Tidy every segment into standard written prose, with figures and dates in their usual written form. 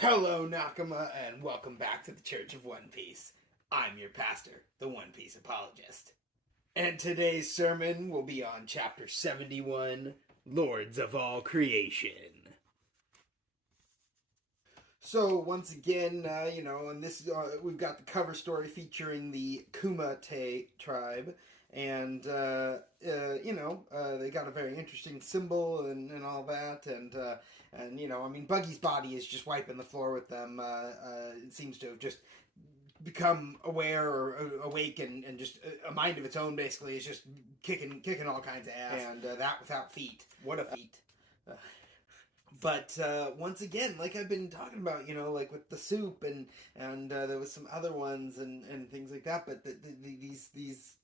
Hello, Nakama, and welcome back to the Church of One Piece. I'm your pastor, the One Piece apologist. And today's sermon will be on Chapter 71, Lords of All Creation. So, once again, in this, we've got the cover story featuring the Kumite tribe. And, they got a very interesting symbol and all that. And Buggy's body is just wiping the floor with them. It seems to have just become aware or awake and just a mind of its own, basically. Is just kicking all kinds of ass. And that without feet. What a feat. But once again, like I've been talking about, like with the soup and there was some other ones and things like that. But these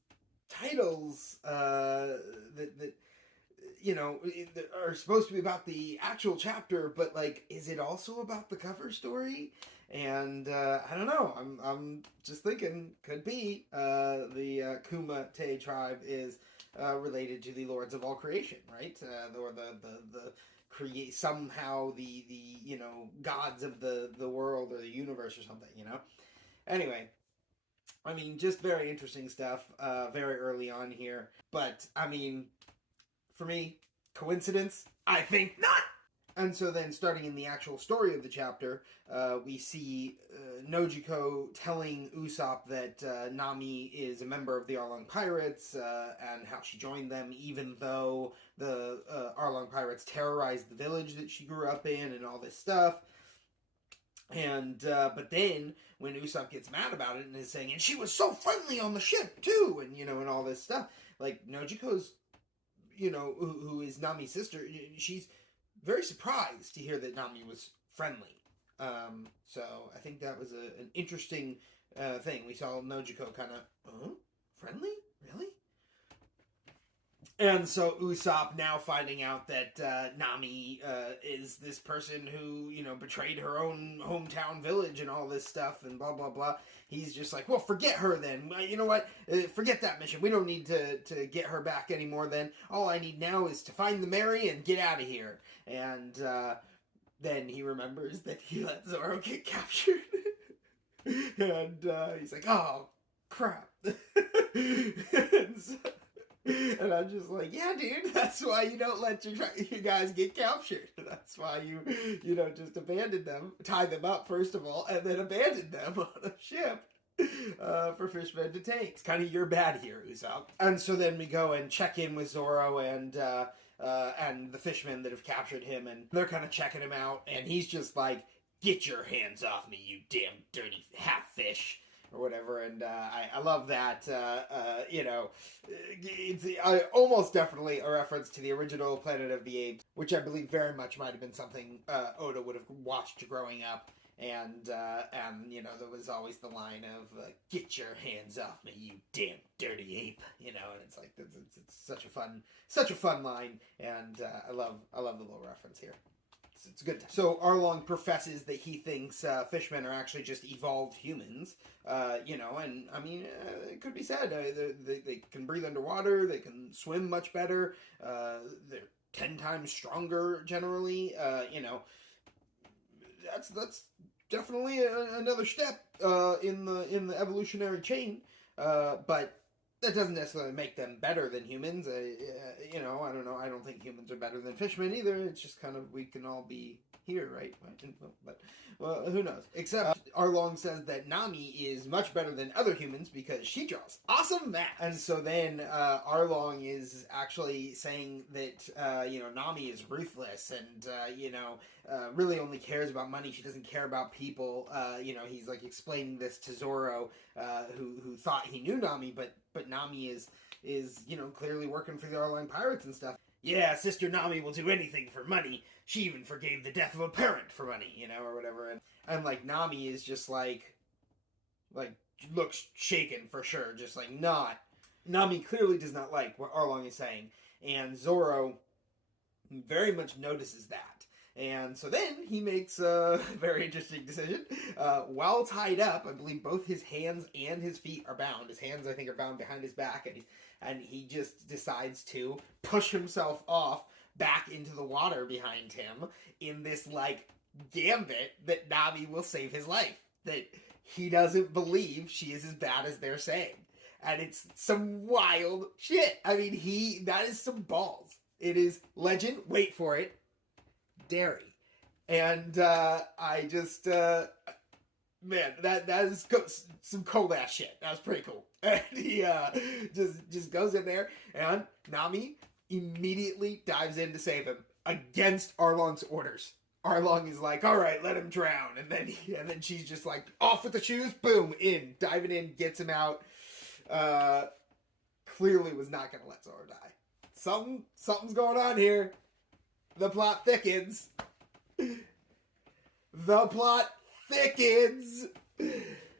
titles that are supposed to be about the actual chapter, but like, is it also about the cover story? And I don't know. I'm just thinking, could be the Kumite tribe is related to the Lords of All Creation, right? Or the create somehow the gods of the world or the universe or something. Anyway, just very interesting stuff, very early on here. But, for me, coincidence? I think not! And so then, starting in the actual story of the chapter, we see Nojiko telling Usopp that Nami is a member of the Arlong Pirates, and how she joined them even though the Arlong Pirates terrorized the village that she grew up in and all this stuff. And but then when Usopp gets mad about it and is saying, and she was so friendly on the ship too, and all this stuff, like Nojiko's, who is Nami's sister, she's very surprised to hear that Nami was friendly. So I think that was an interesting thing. We saw Nojiko kind of, friendly? Really? And so Usopp, now finding out that Nami is this person who, betrayed her own hometown village and all this stuff and blah, blah, blah. He's just like, well, forget her then. You know what? Forget that mission. We don't need to get her back anymore then. All I need now is to find the Mary and get out of here. And then he remembers that he let Zoro get captured. And he's like, oh, crap. And I'm just like, yeah, dude, that's why you don't let your guys get captured. That's why you don't just abandon them, tie them up, first of all, and then abandon them on a ship for fishmen to take. It's kind of your bad here, Usopp. And so then we go and check in with Zoro and the fishmen that have captured him, and they're kind of checking him out, and he's just like, get your hands off me, you damn dirty half fish. Or whatever, and I love that. It's almost definitely a reference to the original Planet of the Apes, which I believe very much might have been something Oda would have watched growing up. And there was always the line of "Get your hands off me, you damn dirty ape!" And it's like it's such a fun line, and I love the little reference here. It's good time. So Arlong professes that he thinks fishmen are actually just evolved humans, and it could be said. They can breathe underwater, they can swim much better, they're 10 times stronger generally, that's definitely another step in the evolutionary chain, but that doesn't necessarily make them better than humans. I don't know. I don't think humans are better than fishmen either. It's just kind of, we can all be here, right? But well, who knows? Except Arlong says that Nami is much better than other humans because she draws awesome math. And so then Arlong is actually saying that, Nami is ruthless and, really only cares about money. She doesn't care about people. He's like explaining this to Zoro, who thought he knew Nami, but Nami is clearly working for the Arlong Pirates and stuff. Yeah, Sister Nami will do anything for money. She even forgave the death of a parent for money, or whatever. And like Nami is just like looks shaken for sure, just like not. Nami clearly does not like what Arlong is saying, and Zoro very much notices that. And so then he makes a very interesting decision. While tied up, I believe both his hands and his feet are bound. His hands, I think, are bound behind his back, and he just decides to push himself off back into the water behind him in this, like, gambit that Nami will save his life. That he doesn't believe she is as bad as they're saying. And it's some wild shit. I mean, that is some balls. It is legend, wait for it, Derry. And I just, man, that is some cold ass shit. That was pretty cool. And he just goes in there, and Nami immediately dives in to save him against Arlong's orders. Arlong is like, all right, let him drown. And then she's just like, off with the shoes, boom, in, diving in, gets him out. Clearly was not going to let Zoro die. Something's going on here. The plot thickens. The plot thickens.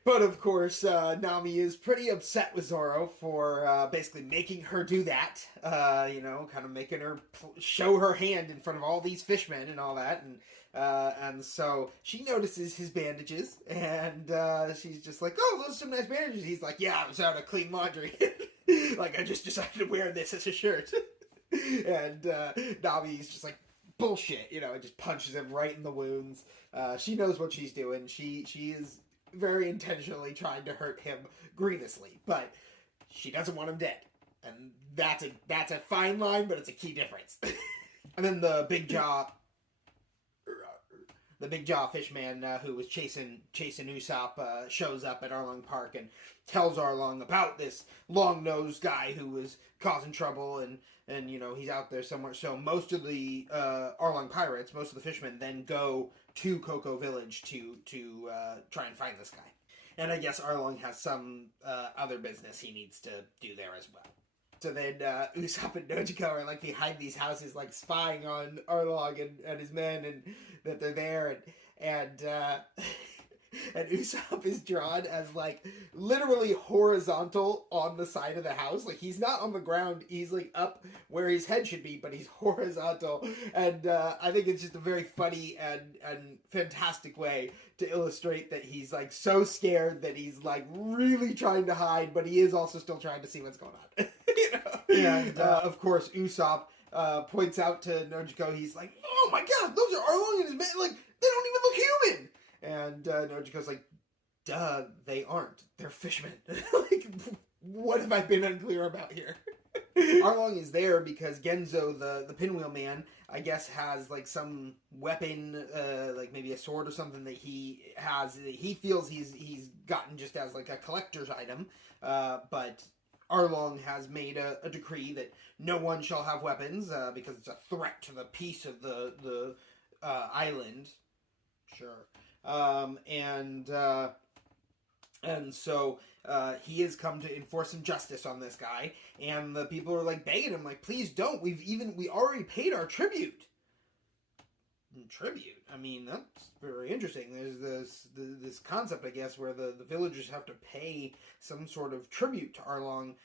But of course, Nami is pretty upset with Zoro for basically making her do that. Kind of making her show her hand in front of all these fishmen and all that. And so she notices his bandages, and she's just like, oh, those are some nice bandages. He's like, yeah, I was out of clean laundry. Like, I just decided to wear this as a shirt. And Nami's just like, bullshit, and just punches him right in the wounds. She knows what she's doing. She is very intentionally trying to hurt him grievously, but she doesn't want him dead. And that's a fine line, but it's a key difference. And then the big jaw fishman who was chasing Usopp shows up at Arlong Park and tells Arlong about this long-nosed guy who was causing trouble, and he's out there somewhere. So most of the Arlong pirates, most of the fishermen, then go to Cocoa Village to try and find this guy. And I guess Arlong has some other business he needs to do there as well. So then Usopp and Nojiko are like behind these houses, like spying on Arlong and his men, and that they're there, and Usopp is drawn as like literally horizontal on the side of the house. Like, he's not on the ground, he's like up where his head should be, but he's horizontal. And I think it's just a very funny and fantastic way to illustrate that he's like so scared that he's like really trying to hide, but he is also still trying to see what's going on. And of course Usopp points out to Nojiko, he's like, oh my god, those are Arlong and his men, like, they don't even look human. And Nojiko's like, duh, they aren't. They're fishmen. Like, what have I been unclear about here? Arlong is there because Genzo, the pinwheel man, I guess has like some weapon, like maybe a sword or something that he has, that he feels he's gotten just as like a collector's item. But Arlong has made a decree that no one shall have weapons because it's a threat to the peace of the island. Sure. And so he has come to enforce some justice on this guy, and the people are like begging him, like, please don't. We already paid our tribute. Tribute? I mean, that's very interesting. There's this concept, I guess, where the villagers have to pay some sort of tribute to Arlong,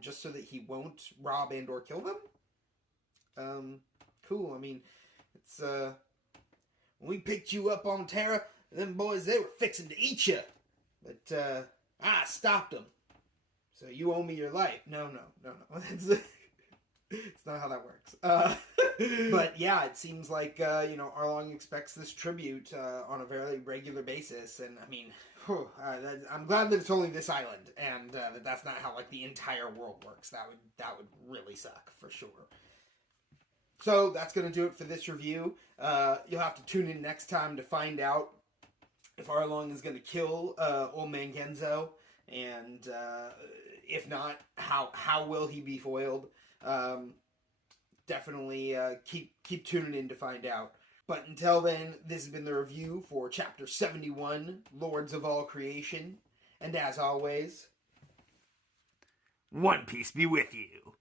just so that he won't rob and or kill them. Cool. I mean, it's when we picked you up on Terra, them boys, they were fixing to eat you. But I stopped them. So you owe me your life. No. It's not how that works. But yeah, it seems like, Arlong expects this tribute on a very regular basis. And I mean, I'm glad that it's only this island, and that's not how like the entire world works. That would really suck for sure. So that's going to do it for this review. You'll have to tune in next time to find out if Arlong is going to kill Old Man Genzo, and if not, how will he be foiled? Definitely keep tuning in to find out. But until then, this has been the review for Chapter 71, Lords of All Creation. And as always, One Piece be with you.